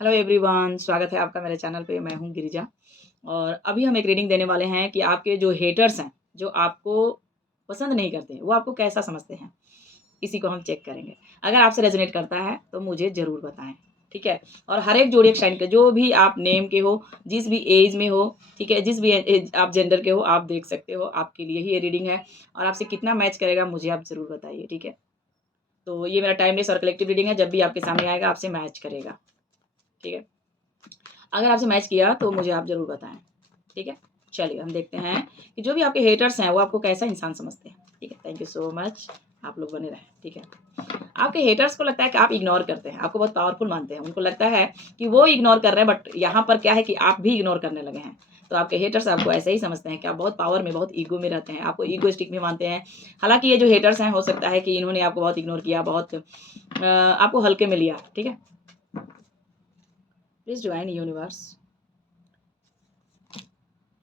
Hello everyone, स्वागत है आपका मेरे चैनल पे। मैं हूँ गिरिजा और अभी हम एक रीडिंग देने वाले हैं कि आपके जो हेटर्स हैं, जो आपको पसंद नहीं करते, वो आपको कैसा समझते हैं, इसी को हम चेक करेंगे। अगर आपसे रेजोनेट करता है तो मुझे ज़रूर बताएं, ठीक है? और हर एक ज़ोडिएक साइन के जो भी आप नेम के हो, जिस भी एज में हो, ठीक है? जिस भी एज आप जेंडर के हो, आप देख सकते हो। आपके लिए ही ये रीडिंग है और आपसे कितना मैच करेगा मुझे आप ज़रूर बताइए, ठीक है? तो ये मेरा टाइमलेस और कलेक्टिव रीडिंग है, जब भी आपके सामने आएगा आपसे मैच करेगा, ठीक है? अगर आपसे मैच किया तो मुझे आप ज़रूर बताएँ, ठीक है? चलिए हम देखते हैं कि जो भी आपके हेटर्स हैं वो आपको कैसा इंसान समझते हैं, ठीक है? थैंक यू सो मच, आप लोग बने रहें, ठीक है? आपके हेटर्स को लगता है कि आप इग्नोर करते हैं, आपको बहुत पावरफुल मानते हैं। उनको लगता है कि वो इग्नोर कर रहे हैं, बट यहाँ पर क्या है कि आप भी इग्नोर करने लगे हैं। तो आपके हेटर्स आपको ऐसे ही समझते हैं कि आप बहुत पावर में, बहुत ईगो में रहते हैं, आपको ईगोइस्टिक भी मानते हैं। हालाँकि ये जो हेटर्स हैं, हो सकता है कि इन्होंने आपको बहुत इग्नोर किया, बहुत आपको हल्के में लिया, ठीक है? Please divine universe.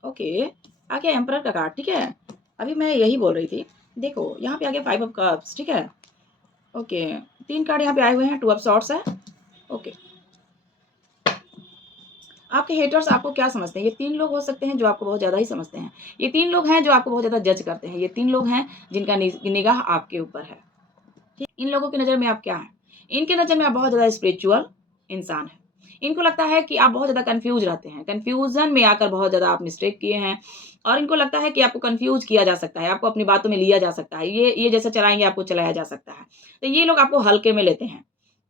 ओके, आ गया एम्परर का कार्ड, ठीक है? अभी मैं यही बोल रही थी। देखो, यहाँ पे आ गया 5 ऑफ कप्स, ठीक है? ओके, 3 कार्ड यहाँ पे आए हुए हैं, 2 ऑफ सॉर्ड्स है। ओके, आपके हेटर्स आपको क्या समझते हैं? ये 3 लोग हो सकते हैं जो आपको बहुत ज़्यादा ही समझते हैं। ये 3 लोग हैं जो आपको बहुत ज़्यादा जज करते हैं। ये 3 लोग हैं जिनका निगाह आपके ऊपर है, ठीक? इन लोगों की नज़र में आप क्या हैं? इनकी नज़र में आप बहुत ज़्यादा स्पिरिचुअल इंसान हैं। इनको लगता है कि आप बहुत ज़्यादा कन्फ्यूज़ रहते हैं। कन्फ्यूज़न में आकर बहुत ज़्यादा आप मिस्टेक किए हैं और इनको लगता है कि आपको कन्फ्यूज़ किया जा सकता है, आपको अपनी बातों में लिया जा सकता है। ये जैसे चलाएँगे आपको चलाया जा सकता है। तो ये लोग आपको हल्के में लेते हैं,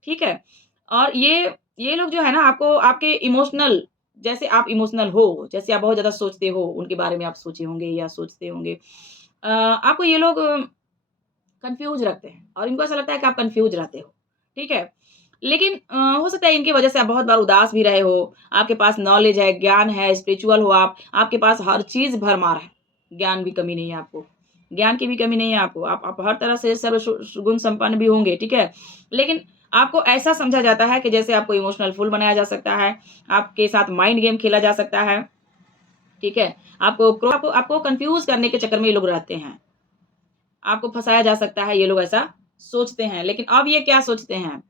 ठीक है? और ये लोग जो है ना आपको आपके इमोशनल, जैसे आप इमोशनल हो, जैसे आप बहुत ज़्यादा सोचते हो, उनके बारे में आप सोचे होंगे या सोचते होंगे। आपको ये लोग कन्फ्यूज़ रखते हैं और इनको ऐसा लगता है कि आप कन्फ्यूज़ रहते हो, ठीक है? लेकिन हो सकता है इनकी वज़ह से आप बहुत बार उदास भी रहे हो, आपके पास नॉलेज है, ज्ञान है, स्पिरिचुअल हो आप, आपके पास हर चीज़ भरमार है, ज्ञान की कमी नहीं है आपको, ज्ञान की भी कमी नहीं है आपको, आप हर तरह से सर्व गुण संपन्न भी होंगे, ठीक है? लेकिन आपको ऐसा समझा जाता है कि जैसे आपको इमोशनल फूल बनाया जा सकता है, आपके साथ माइंड गेम खेला जा सकता है, ठीक है? आपको कन्फ्यूज़ करने के चक्कर में ये लोग रहते हैं। आपको फँसाया जा सकता है, ये लोग ऐसा सोचते हैं। लेकिन अब ये क्या सोचते हैं?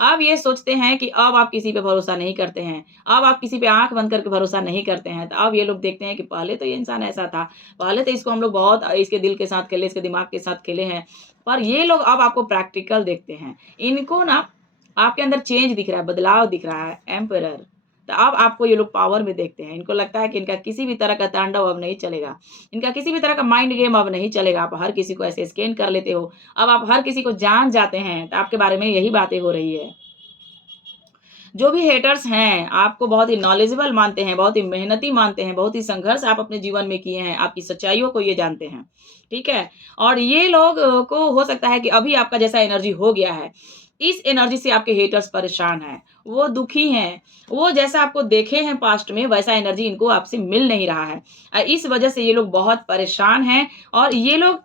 अब ये सोचते हैं कि अब आप किसी पे भरोसा नहीं करते हैं। अब आप किसी पे आँख बंद करके भरोसा नहीं करते हैं। तो अब ये लोग देखते हैं कि पहले तो ये इंसान ऐसा था। पहले तो इसको हम लोग बहुत इसके दिल के साथ खेले, इसके दिमाग के साथ खेले हैं। पर ये लोग अब आपको प्रैक्टिकल देखते हैं। इनको ना आपके अंदर चेंज दिख रहा है, बदलाव दिख रहा है, एम्परर। तो अब आपको ये लोग पावर में देखते हैं। इनको लगता है कि इनका किसी भी तरह का तांडव अब नहीं चलेगा। इनका किसी भी तरह का माइंड गेम अब नहीं चलेगा। आप हर किसी को ऐसे स्कैन कर लेते हो। अब आप हर किसी को जान जाते हैं, तो आपके बारे में यही बातें हो रही है। जो भी हेटर्स हैं, आपको बहुत ही नॉलेजेबल मानते हैं, बहुत ही मेहनती मानते हैं, बहुत ही संघर्ष आप अपने जीवन में किए हैं, आपकी सच्चाइयों को ये जानते हैं, ठीक है? और ये लोग को हो सकता है कि अभी आपका जैसा एनर्जी हो गया है, इस एनर्जी से आपके हेटर्स परेशान हैं, वो दुखी हैं, वो जैसा आपको देखे हैं पास्ट में, वैसा एनर्जी इनको आपसे मिल नहीं रहा है। इस वजह से ये लोग बहुत परेशान हैं और ये लोग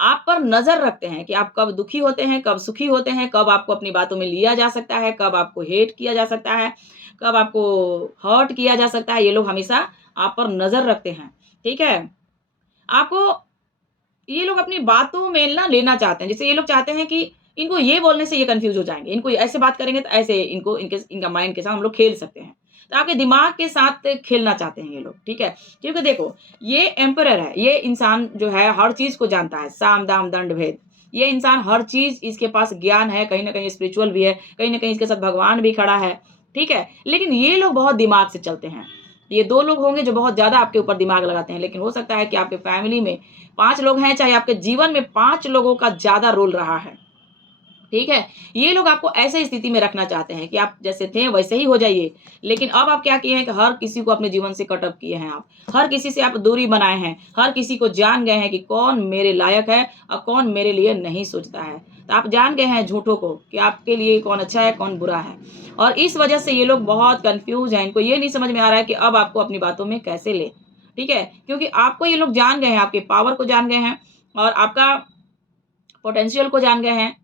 आप पर नज़र रखते हैं कि आप कब दुखी होते हैं, कब सुखी होते हैं, कब आपको अपनी बातों में लिया जा सकता है, कब आपको हेट किया जा सकता है, कब आपको हर्ट किया जा सकता है। ये लोग हमेशा आप पर नज़र रखते हैं, ठीक है? आपको ये लोग अपनी बातों में ना लेना चाहते हैं। जैसे ये लोग चाहते हैं कि इनको ये बोलने से ये कन्फ्यूज़ हो जाएँगे, इनको ऐसे बात करेंगे तो ऐसे इनको इनका माइंड के साथ हम लोग खेल सकते हैं। तो आपके दिमाग के साथ खेलना चाहते हैं ये लोग, ठीक है? क्योंकि देखो, ये एम्परर है, ये इंसान जो है हर चीज़ को जानता है, साम, दाम, दंड, भेद। ये इंसान हर चीज़ इसके पास ज्ञान है, कहीं न कहीं स्पिरिचुअल भी है, कहीं न कहीं इसके साथ भगवान भी खड़ा है, ठीक है? लेकिन ये लोग बहुत दिमाग से चलते हैं। ये 2 लोग होंगे जो बहुत ज़्यादा आपके ऊपर दिमाग लगाते हैं, लेकिन हो सकता है कि आपके फैमिली में 5 लोग हैं, चाहे आपके जीवन में 5 लोगों का ज़्यादा रोल रहा है, ठीक है? ये लोग आपको ऐसे स्थिति में रखना चाहते हैं कि आप जैसे थे वैसे ही हो जाइए। लेकिन अब आप क्या किए हैं कि हर किसी को अपने जीवन से कट ऑफ किए हैं आप। हर किसी से आप दूरी बनाए हैं। हर किसी को जान गए हैं कि कौन मेरे लायक है और कौन मेरे लिए नहीं सोचता है। तो आप जान गए हैं झूठों को कि आपके लिए कौन अच्छा है, कौन बुरा है। और इस वजह से ये लोग बहुत कन्फ्यूज़ हैं। इनको ये नहीं समझ में आ रहा है कि अब आपको अपनी बातों में कैसे लें, ठीक है? क्योंकि आपको ये लोग जान गए हैं, आपके पावर को जान गए हैं और आपका पोटेंशियल को जान गए हैं।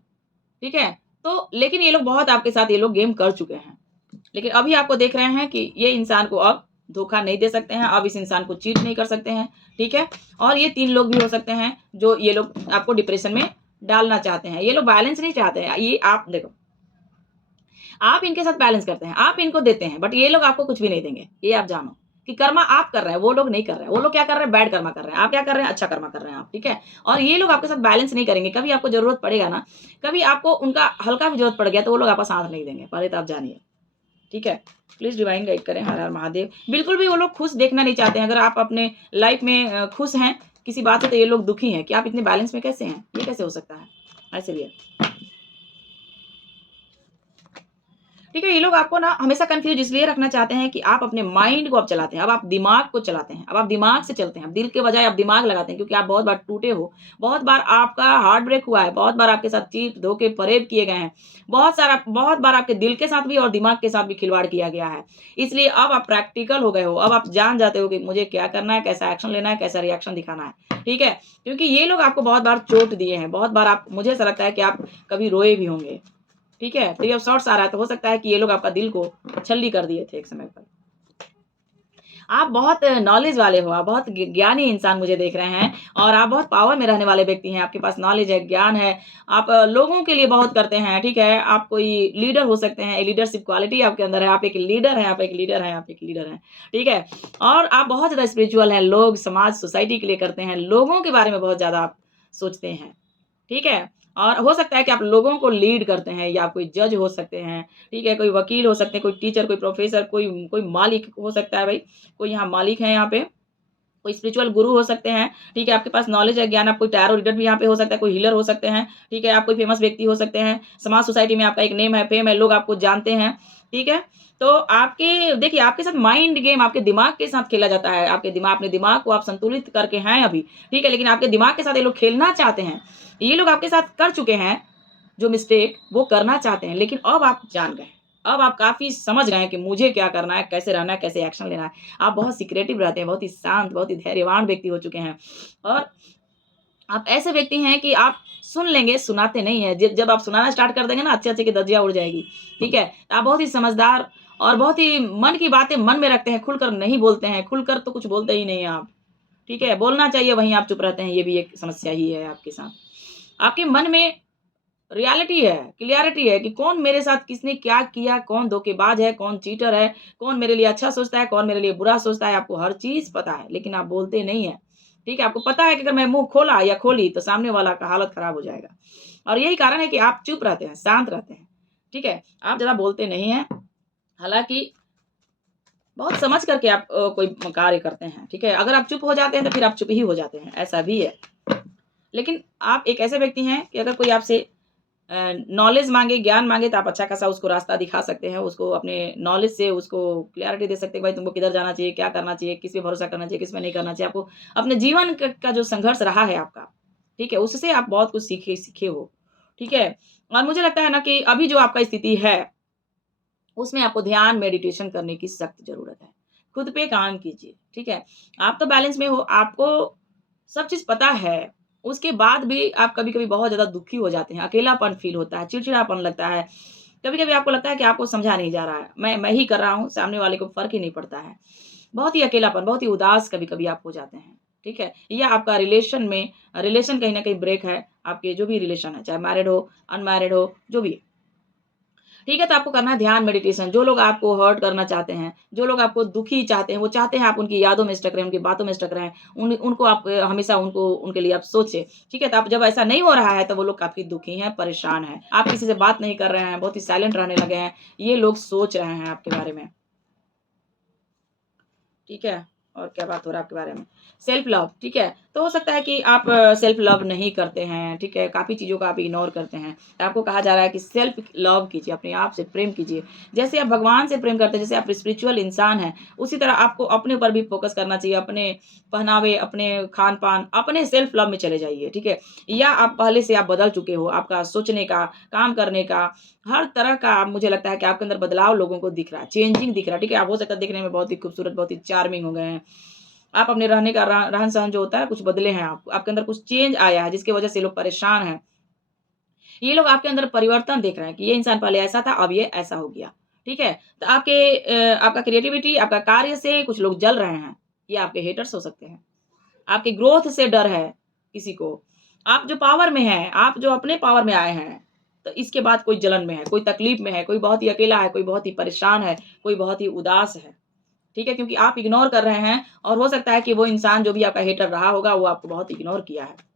ठीक है? तो लेकिन ये लोग बहुत आपके साथ ये लोग गेम कर चुके हैं। लेकिन अभी आपको देख रहे हैं कि ये इंसान को अब धोखा नहीं दे सकते हैं, अब इस इंसान को चीट नहीं कर सकते हैं, ठीक है? और ये 3 लोग भी हो सकते हैं, जो ये लोग आपको डिप्रेशन में डालना चाहते हैं। ये लोग बैलेंस नहीं चाहते हैं। ये आप देखो, आप इनके साथ बैलेंस करते हैं, आप इनको देते हैं, बट ये लोग आपको कुछ भी नहीं देंगे। ये आप जानो कि कर्मा आप कर रहे हैं, वो लोग नहीं कर रहे हैं। वो लोग क्या कर रहे हैं? बैड कर्मा कर रहे हैं। आप क्या कर रहे हैं? अच्छा कर्मा कर रहे हैं आप, ठीक है? और ये लोग आपके साथ बैलेंस नहीं करेंगे। कभी आपको ज़रूरत पड़ेगा ना, कभी आपको उनका हल्का भी ज़रूरत पड़ गया, तो वो लोग आपका साथ नहीं देंगे। पहले तो आप जानिए, ठीक है? प्लीज़ डिवाइन गाइड करें। हर हर महादेव। बिल्कुल भी वो लोग खुश देखना नहीं चाहते हैं। अगर आप अपने लाइफ़ में खुश हैं किसी बात से, तो ये लोग दुखी हैं कि आप इतने बैलेंस में कैसे हैं? ये कैसे हो सकता है? ऐसे भी है। ठीक है, ये लोग आपको ना हमेशा कन्फ्यूज़ इसलिए रखना चाहते हैं कि आप अपने माइंड को अब चलाते हैं, अब आप दिमाग को चलाते हैं, अब आप दिमाग से चलते हैं, अब दिल के बजाय आप दिमाग लगाते हैं क्योंकि आप बहुत बार टूटे हो, बहुत बार आपका हार्ट ब्रेक हुआ है, बहुत बार आपके साथ चीट, धोखे, फ़रेब किए गए हैं, बहुत बार आपके दिल के साथ भी और दिमाग के साथ भी खिलवाड़ किया गया है। इसलिए अब आप प्रैक्टिकल हो गए हो, अब आप जान जाते हो कि मुझे क्या करना है, कैसा एक्शन लेना है, कैसा रिएक्शन दिखाना है, ठीक है? क्योंकि ये लोग आपको बहुत बार चोट दिए हैं, बहुत बार आप मुझे ऐसा लगता है कि आप कभी रोए भी होंगे। ठीक है? 3 ऑफ सॉर्ड्स आ रहा है, तो हो सकता है कि ये लोग आपका दिल को छल्ली कर दिए थे एक समय पर। आप बहुत नॉलेज वाले हो, आप बहुत ज्ञानी इंसान मुझे देख रहे हैं और आप बहुत पावर में रहने वाले व्यक्ति हैं, आपके पास नॉलेज है, ज्ञान है, आप लोगों के लिए बहुत करते हैं, ठीक है? आप कोई लीडर हो सकते हैं, लीडरशिप क्वालिटी आपके अंदर है, आप एक लीडर हैं, आप एक लीडर हैं, आप एक लीडर हैं, ठीक है? और आप बहुत ज़्यादा स्पिरिचुअल हैं, लोग, समाज, सोसाइटी के लिए करते हैं, लोगों के बारे में बहुत ज़्यादा आप सोचते हैं। ठीक है? और हो सकता है कि आप लोगों को लीड करते हैं या कोई जज हो सकते हैं, ठीक है? कोई वकील हो सकते हैं, कोई टीचर, कोई प्रोफ़ेसर, कोई कोई मालिक हो सकता है भई, कोई यहाँ मालिक है यहाँ पे, कोई स्पिरिचुअल गुरु हो सकते हैं, ठीक है? आपके पास नॉलेज है, ज्ञान, आप कोई टैरो रीडर भी यहाँ पे हो सकता है, कोई हीलर हो सकते हैं, ठीक है? आप कोई फ़ेमस व्यक्ति हो सकते हैं, समाज सोसाइटी में आपका एक नेम है, फ़ेम है, लोग आपको जानते हैं, ठीक है? तो आपके देखिए आपके साथ माइंड गेम आपके दिमाग के साथ खेला जाता है, आपके दिमाग अपने दिमाग को आप संतुलित करके हैं अभी, ठीक है? लेकिन आपके दिमाग के साथ ये लोग खेलना चाहते हैं। ये लोग आपके साथ कर चुके हैं, जो मिस्टेक वो करना चाहते हैं, लेकिन अब आप जान गए हैं। अब आप काफ़ी समझ गए हैं कि मुझे क्या करना है, कैसे रहना है, कैसे एक्शन लेना है। आप बहुत सिक्रेटिव रहते हैं, बहुत ही शांत, बहुत ही धैर्यवान व्यक्ति हो चुके हैं और आप ऐसे व्यक्ति हैं कि आप सुन लेंगे, सुनाते नहीं हैं। जब जब आप सुनाना स्टार्ट कर देंगे ना, अच्छे-अच्छे की धज्जियाँ उड़ जाएगी, ठीक है? तो आप बहुत ही समझदार और बहुत ही मन की बातें मन में रखते हैं, खुलकर नहीं बोलते हैं, खुलकर तो कुछ बोलते ही नहीं हैं आप, ठीक है? बोलना चाहिए, वहीं आप चुप रहते हैं, ये भी एक समस्या ही है आपके साथ। आपके मन में रियलिटी है, क्लैरिटी है कि कौन मेरे साथ किसने क्या किया, कौन धोखेबाज है, कौन चीटर है, कौन मेरे लिए अच्छा सोचता है, कौन मेरे लिए बुरा सोचता है, आपको हर चीज़ पता है, लेकिन आप बोलते नहीं हैं। ठीक है? आपको पता है कि अगर मैं मुँह खोला या खोली तो सामने वाला का हालत खराब हो जाएगा। और यही कारण है कि आप चुप रहते हैं, शांत रहते हैं। ठीक है? आप ज़्यादा बोलते नहीं हैं, हालाँकि बहुत समझ करके आप कोई कार्य करते हैं। ठीक है? अगर आप चुप हो जाते हैं तो फिर आप चुप ही हो जाते हैं, ऐसा भी है। लेकिन आप एक ऐसे व्यक्ति हैं कि अगर कोई आपसे नॉलेज माँगे, ज्ञान माँगे तो आप अच्छा खासा उसको रास्ता दिखा सकते हैं, उसको अपने नॉलेज से उसको क्लैरिटी दे सकते हैं, भाई तुमको किधर जाना चाहिए, क्या करना चाहिए, किस पे भरोसा करना चाहिए, किस पे नहीं करना चाहिए। आपको अपने जीवन का जो संघर्ष रहा है आपका, ठीक है? उससे आप बहुत कुछ सीखे सीखे हो, ठीक है? और मुझे लगता है ना कि अभी जो आपका स्थिति है, उसमें आपको ध्यान, मेडिटेशन करने की सख्त ज़रूरत है। खुद पे काम कीजिए, ठीक है? आप तो बैलेंस में हो, आपको सब चीज़ पता है, उसके बाद भी आप कभी-कभी बहुत ज़्यादा दुखी हो जाते हैं, अकेलापन फ़ील होता है, चिड़चिड़ापन लगता है। कभी-कभी आपको लगता है कि आपको समझा नहीं जा रहा है, मैं ही कर रहा हूँ, सामने वाले को फ़र्क ही नहीं पड़ता है। बहुत ही अकेलापन, बहुत ही उदास कभी-कभी आप हो जाते हैं, ठीक है? या आपका रिलेशन कहीं न कहीं ब्रेक है, आपके जो भी रिलेशन है, चाहे मैरिड हो, अनमैरिड हो, जो भी है। ठीक है, तो आपको करना है ध्यान मेडिटेशन। जो लोग आपको हर्ट करना चाहते हैं, जो लोग आपको दुखी चाहते हैं, वो चाहते हैं आप उनकी यादों में स्टक रहें, उनकी बातों में स्टक रहें। उनको आप हमेशा उनको उनके लिए आप सोचें। ठीक है? तो आप जब ऐसा नहीं हो रहा है, तो वो लोग काफ़ी दुखी हैं, परेशान हैं। आप किसी से बात नहीं कर रहे हैं, बहुत ही साइलेंट रहने लगे हैं। ये लोग सोच रहे हैं आपके बारे में। ठीक है? और क्या बात हो रहा है आपके बारे में? सेल्फ लव, ठीक है? तो हो सकता है कि आप सेल्फ लव नहीं करते हैं, ठीक है? काफ़ी चीज़ों को आप इग्नोर करते हैं। तो आपको कहा जा रहा है कि सेल्फ लव कीजिए, अपने आप से प्रेम कीजिए। जैसे आप भगवान से प्रेम करते हैं, जैसे आप स्पिरिचुअल इंसान हैं, उसी तरह आपको अपने ऊपर भी फ़ोकस करना चाहिए। अपने पहनावे, अपने खान-पान, अपने सेल्फ लव में चले जाइए, ठीक है? या आप पहले से आप बदल चुके हो, आपका सोचने का, काम करने का, हर तरह का मुझे लगता है कि आपके अंदर बदलाव लोगों को दिख रहा है, चेंजिंग दिख रहा है, ठीक है? आप हो सकता है दिखने में बहुत ही खूबसूरत, बहुत ही चार्मिंग हो गए हैं। आप अपने रहने का रहन-सहन जो होता है कुछ बदले हैं आप। आपके अंदर कुछ चेंज आया है जिसकी वज़ह से लोग परेशान हैं। ये लोग आपके अंदर परिवर्तन देख रहे हैं कि ये इंसान पहले ऐसा था, अब ये ऐसा हो गया। ठीक है? तो आपका क्रिएटिविटी, आपका कार्य से कुछ लोग जल रहे हैं। ये आपके हेटर्स हो सकते हैं। आपकी ग्रोथ से डर है किसी को। आप जो पावर में हैं, आप जो अपने पावर में आए हैं, तो इसके बाद कोई जलन में है, कोई तकलीफ में है, कोई बहुत ही अकेला है, कोई बहुत ही परेशान है, कोई बहुत ही उदास है। ठीक है? क्योंकि आप इग्नोर कर रहे हैं और हो सकता है कि वो इंसान जो भी आपका हेटर रहा होगा, वो आपको बहुत इग्नोर किया है।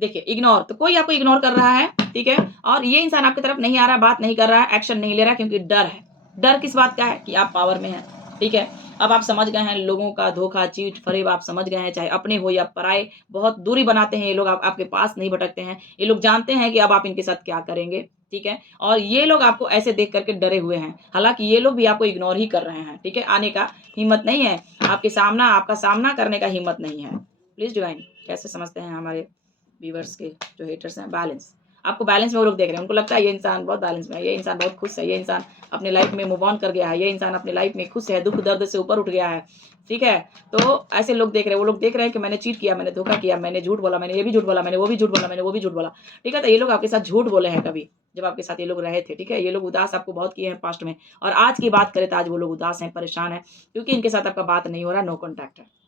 देखिए, इग्नोर तो कोई आपको इग्नोर कर रहा है, ठीक है? और ये इंसान आपकी तरफ नहीं आ रहा, बात नहीं कर रहा है, एक्शन नहीं ले रहा है क्योंकि डर है। डर किस बात का है? कि आप पावर में हैं, ठीक है? अब आप समझ गए हैं लोगों का धोखा, चीट, फरेब आप समझ गए हैं, चाहे अपने हो या पराए, बहुत दूरी बनाते हैं ये लोग, आप आपके पास नहीं भटकते हैं। ये लोग जानते हैं कि अब आप इनके साथ क्या करेंगे, ठीक है? और ये लोग आपको ऐसे देख कर के डरे हुए हैं। हालाँकि ये लोग भी आपको इग्नोर ही कर रहे हैं, ठीक है? आने का हिम्मत नहीं है, आपका सामना करने का हिम्मत नहीं है। प्लीज़ डिवाइन कैसे समझते हैं हमारे व्यूअर्स के जो हेटर्स हैं बैलेंस। आपको बैलेंस में वो लोग देख रहे हैं, उनको लगता है ये इंसान बहुत बैलेंस में है, ये इंसान बहुत खुश है, ये इंसान अपने लाइफ में मूव ऑन कर गया है, ये इंसान अपने लाइफ में खुश है, दुख दर्द से ऊपर उठ गया है, ठीक है? तो ऐसे लोग देख रहे हैं, वो लोग देख रहे हैं कि मैंने चीट किया, मैंने धोखा किया, मैंने झूठ बोला, मैंने ये भी झूठ बोला, मैंने वो भी झूठ बोला, मैंने वो भी झूठ बोला, ठीक है? तो ये लोग आपके साथ झूठ बोले हैं कभी, जब आपके साथ ये लोग रहे थे, ठीक है? ये लोग उदास आपको बहुत किए हैं पास्ट में और आज की बात करें तो आज वो लोग उदास हैं, परेशान हैं क्योंकि इनके साथ आपका बात नहीं हो रहा, नो कॉन्टैक्ट है।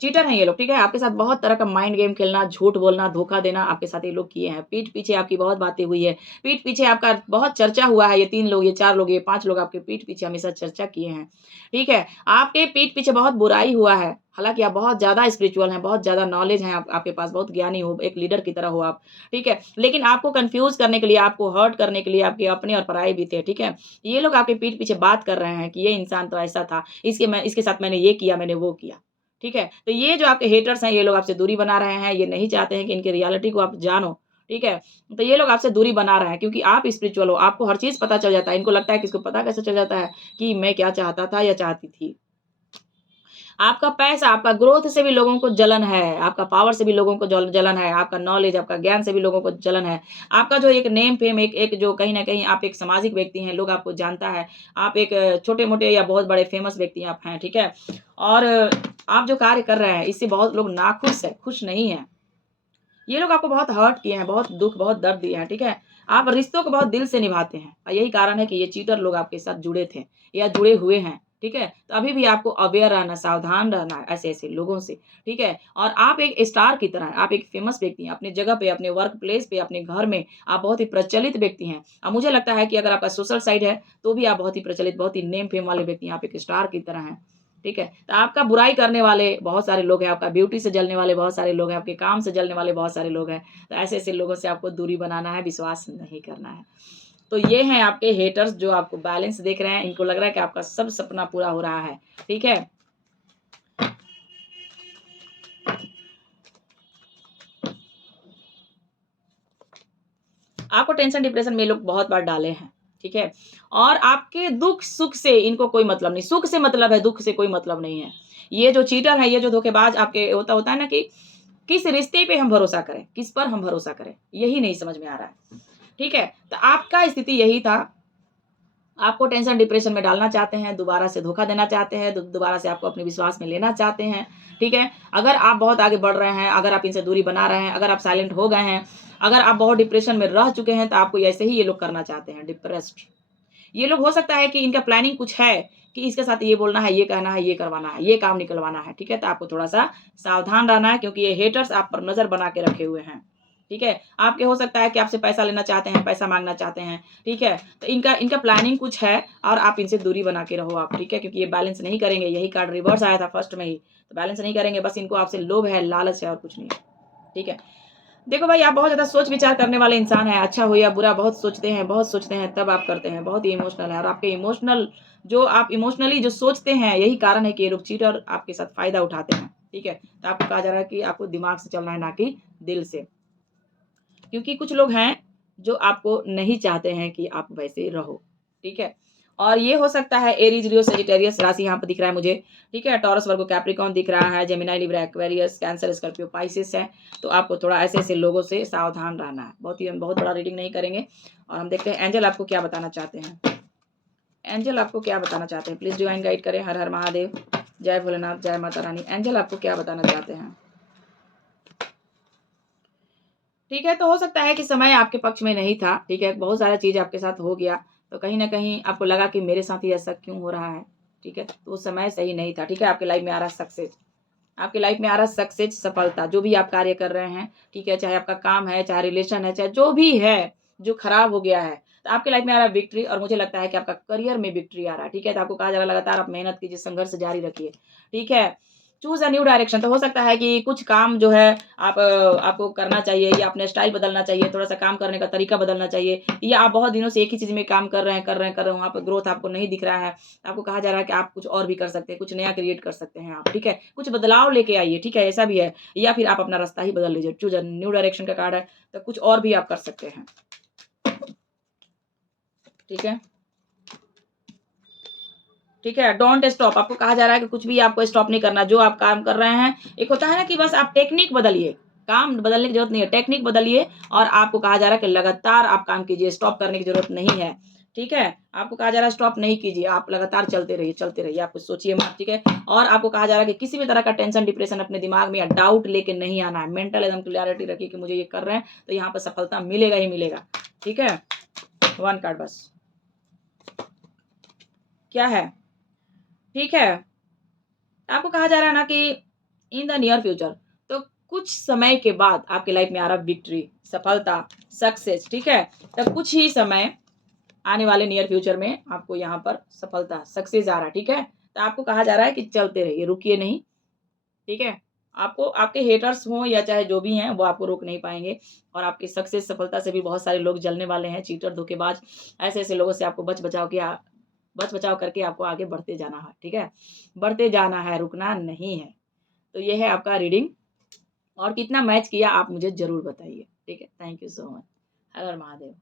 चीटर हैं ये लोग, ठीक है? आपके साथ बहुत तरह का माइंड गेम खेलना, झूठ बोलना, धोखा देना आपके साथ ये लोग किए हैं। पीठ पीछे आपकी बहुत बातें हुई है। पीठ पीछे आपका बहुत चर्चा हुआ है। ये 3 लोग, ये 4 लोग, ये 5 लोग आपके पीठ पीछे हमेशा चर्चा किए हैं, ठीक है? आपके पीठ पीछे बहुत बुराई हुआ है। हालाँकि आप बहुत ज़्यादा स्पिरिचुअल हैं, बहुत ज़्यादा नॉलेज है आपके पास, बहुत ज्ञानी हो, एक लीडर की तरह हो आप, ठीक है? लेकिन आपको कन्फ्यूज़ करने के लिए, आपको हर्ट करने के लिए आपके अपने और पराए भी थे, ठीक है? ये लोग आपके पीठ पीछे बात कर रहे हैं कि ये इंसान तो ऐसा था, इसके साथ मैंने ये किया, मैंने वो किया। ठीक है? तो ये जो आपके हेटर्स हैं, ये लोग आपसे दूरी बना रहे हैं, ये नहीं चाहते हैं कि इनकी रियलिटी को आप जानो, ठीक है? तो ये लोग आपसे दूरी बना रहे हैं क्योंकि आप स्पिरिचुअल हो, आपको हर चीज़ पता चल जाता है। इनको लगता है कि इसको पता कैसे चल जाता है कि मैं क्या चाहता था या चाहती थी। आपका पैसा, आपका ग्रोथ से भी लोगों को जलन है, आपका पावर से भी लोगों को जलन है, आपका नॉलेज, आपका ज्ञान से भी लोगों को जलन है। आपका जो एक नेम फेम एक एक जो कहीं न कहीं आप एक सामाजिक व्यक्ति हैं, लोग आपको जानता है। आप एक छोटे-मोटे या बहुत बड़े फेमस व्यक्ति आप हैं, ठीक है? और आप जो कार्य कर रहे हैं, इससे बहुत लोग नाखुश हैं, खुश नहीं हैं। ये लोग आपको बहुत हर्ट किए हैं, बहुत दुःख, बहुत दर्द दिए हैं, ठीक है? आप रिश्तों को बहुत दिल से निभाते हैं और यही कारण है कि ये चीटर लोग आपके साथ जुड़े थे या जुड़े हुए हैं, ठीक है? तो अभी भी आपको अवेयर रहना, सावधान रहना है ऐसे-ऐसे लोगों से, ठीक है? और आप एक स्टार की तरह हैं, आप एक फेमस व्यक्ति हैं, अपनी जगह पे, अपने वर्क प्लेस पे, अपने घर में आप बहुत ही प्रचलित व्यक्ति हैं। मुझे लगता है कि अगर आपका सोशल साइड है, तो भी आप बहुत ही प्रचलित, बहुत ही नेम फेम वाले व्यक्ति हैं, आप एक स्टार की तरह हैं। ठीक है? तो आपका बुराई करने वाले बहुत सारे लोग हैं, आपका ब्यूटी से जलने वाले बहुत सारे लोग हैं, आपके काम से जलने वाले बहुत सारे लोग हैं। तो ऐसे-ऐसे लोगों से आपको दूरी बनाना है, विश्वास नहीं करना है। तो ये हैं आपके हेटर्स जो आपको बैलेंस देख रहे हैं, इनको लग रहा है कि आपका सब सपना पूरा हो रहा है। ठीक है? आपको टेंशन डिप्रेशन में ये लोग बहुत बार डाले हैं, ठीक है? और आपके दुःख-सुख से इनको कोई मतलब नहीं, सुख से मतलब है, दुःख से कोई मतलब नहीं है। ये जो चीटर है, ये जो धोखेबाज आपके होता होता है ना कि किस रिश्ते पे हम भरोसा करें, किस पर हम भरोसा करें, यही नहीं समझ में आ रहा है, ठीक है? तो आपका स्थिति यही था, आपको टेंशन डिप्रेशन में डालना चाहते हैं, दोबारा से धोखा देना चाहते हैं, दोबारा से आपको अपने विश्वास में लेना चाहते हैं, ठीक है? अगर आप बहुत आगे बढ़ रहे हैं, अगर आप इनसे दूरी बना रहे हैं, अगर आप साइलेंट हो गए हैं, अगर आप बहुत डिप्रेशन में रह चुके हैं, तो आपको ऐसे ही ये लोग करना चाहते हैं, डिप्रेस्ड। ये लोग हो सकता है कि इनका प्लानिंग कुछ है कि इसके साथ ये बोलना है, ये कहना है, ये करवाना है, ये काम निकलवाना है, ठीक है? तो आपको थोड़ा-सा सावधान रहना है क्योंकि ये हेटर्स आप पर नज़र बना के रखे हुए हैं, ठीक है? आपके हो सकता है कि आपसे पैसा लेना चाहते हैं, पैसा माँगना चाहते हैं, ठीक है? तो इनका इनका प्लानिंग कुछ है और आप इनसे दूरी बना के रहो आप, ठीक है? क्योंकि ये बैलेंस नहीं करेंगे, यही कार्ड रिवर्स आया था फर्स्ट में ही, तो बैलेंस नहीं करेंगे, बस इनको आपसे लोभ है, लालच है और कुछ नहीं, ठीक है? देखो भाई, आप बहुत ज़्यादा सोच-विचार करने वाले इंसान हैं, अच्छा हो या बुरा बहुत सोचते हैं तब आप करते हैं, बहुत ही इमोशनल हैं और आपके इमोशनल जो आप इमोशनली जो सोचते हैं, यही कारण है कि ये लोग चीटर आपके साथ फ़ायदा उठाते हैं, ठीक है? तो आपको कहा जा रहा है कि आपको दिमाग से चलना है, ना कि दिल से। क्योंकि कुछ लोग हैं, जो आपको नहीं चाहते हैं कि आप वैसे रहो, ठीक है? और ये हो सकता है एरीज़, लियो, सजिटेरियस राशि यहाँ पे दिख रहा है मुझे, ठीक है? टॉरस, वर्गो, कैप्रिकॉर्न दिख रहा है, Gemini, Libra, Aquarius, cancer, Scorpio, Pisces है। तो आपको थोड़ा ऐसे-ऐसे लोगों से सावधान रहना है। हम बहुत बड़ा रीडिंग नहीं करेंगे और हम देखते हैं एंजल आपको क्या बताना चाहते हैं। एंजल आपको क्या बताना चाहते हैं? प्लीज़ डिवाइन गाइड करें। हर हर महादेव, जय भोलेनाथ, जय माता रानी। एंजल आपको क्या बताना चाहते हैं? ठीक है, तो हो सकता है कि समय आपके पक्ष में नहीं था, ठीक है? बहुत सारा चीज़ आपके साथ हो गया, तो कहीं न कहीं आपको लगा कि मेरे साथ ही ऐसा क्यों हो रहा है, ठीक है, तो वो समय सही नहीं था। ठीक है, आपके लाइफ में आ रहा सक्सेस, आपके लाइफ में आ रहा सक्सेस, सफलता, जो भी आप कार्य कर रहे हैं, ठीक है, चाहे आपका काम है, चाहे रिलेशन है, चाहे जो भी है, जो खराब हो गया है, तो आपके लाइफ में आ रहा है विक्ट्री, और मुझे लगता है कि आपका करियर में विक्ट्री आ रहा है। ठीक है, तो आपको कहा जा रहा है लगातार आप मेहनत कीजिए, संघर्ष जारी रखिए। ठीक है, चूज अ न्यू डायरेक्शन, तो हो सकता है कि कुछ काम जो है आपको करना चाहिए, या अपने स्टाइल बदलना चाहिए, थोड़ा सा काम करने का तरीका बदलना चाहिए, या आप बहुत दिनों से एक ही चीज में काम कर रहे हैं, वहाँ पर ग्रोथ आपको नहीं दिख रहा है, आपको कहा जा रहा है कि आप कुछ और भी कर सकते हैं, कुछ नया क्रिएट कर सकते हैं आप। ठीक है, कुछ बदलाव लेके आइए। ठीक है, ऐसा भी है, या फिर आप अपना रास्ता ही बदल लीजिए। चूज अ न्यू डायरेक्शन का कार्ड है, तो कुछ और भी आप कर सकते हैं। ठीक है, ठीक है, डोंट स्टॉप, आपको कहा जा रहा है कि कुछ भी आपको स्टॉप नहीं करना, जो आप काम कर रहे हैं। एक होता है ना कि बस आप टेक्निक बदलिए, काम बदलने की जरूरत नहीं है, टेक्निक बदलिए, और आपको कहा जा रहा है कि लगातार आप काम कीजिए, स्टॉप करने की जरूरत नहीं है। ठीक है, आपको कहा जा रहा है स्टॉप नहीं कीजिए, आप लगातार चलते रहिए, आप कुछ सोचिए मत। ठीक है, और आपको कहा जा रहा है कि किसी भी तरह का टेंशन, डिप्रेशन अपने दिमाग में या डाउट लेके नहीं आना है, मेंटल एकदम क्लियरिटी रखिए कि मुझे ये कर रहे हैं तो यहाँ पर सफलता मिलेगा ही मिलेगा। ठीक है, 1 कार्ड बस, क्या है? ठीक है, आपको कहा जा रहा है ना कि इन द नियर फ्यूचर, तो कुछ समय के बाद आपके लाइफ में आ रहा विक्ट्री, सफलता, सक्सेस। ठीक है, तो कुछ ही समय आने वाले नियर फ्यूचर में आपको यहाँ पर सफलता, सक्सेस आ रहा है। ठीक है, तो आपको कहा जा रहा है कि चलते रहिए, रुकिए नहीं। ठीक है, आपको आपके हेटर्स हों या चाहे जो भी हैं, वो आपको रोक नहीं पाएंगे, और आपकी सक्सेस, सफलता से भी बहुत सारे लोग जलने वाले हैं, चीटर, धोखेबाज, ऐसे ऐसे लोगों से आपको बच बचाव करके आपको आगे बढ़ते जाना है। ठीक है, बढ़ते जाना है, रुकना नहीं है। तो ये है आपका रीडिंग, और कितना मैच किया आप मुझे ज़रूर बताइए। ठीक है, thank you so much. Her her Mahadev.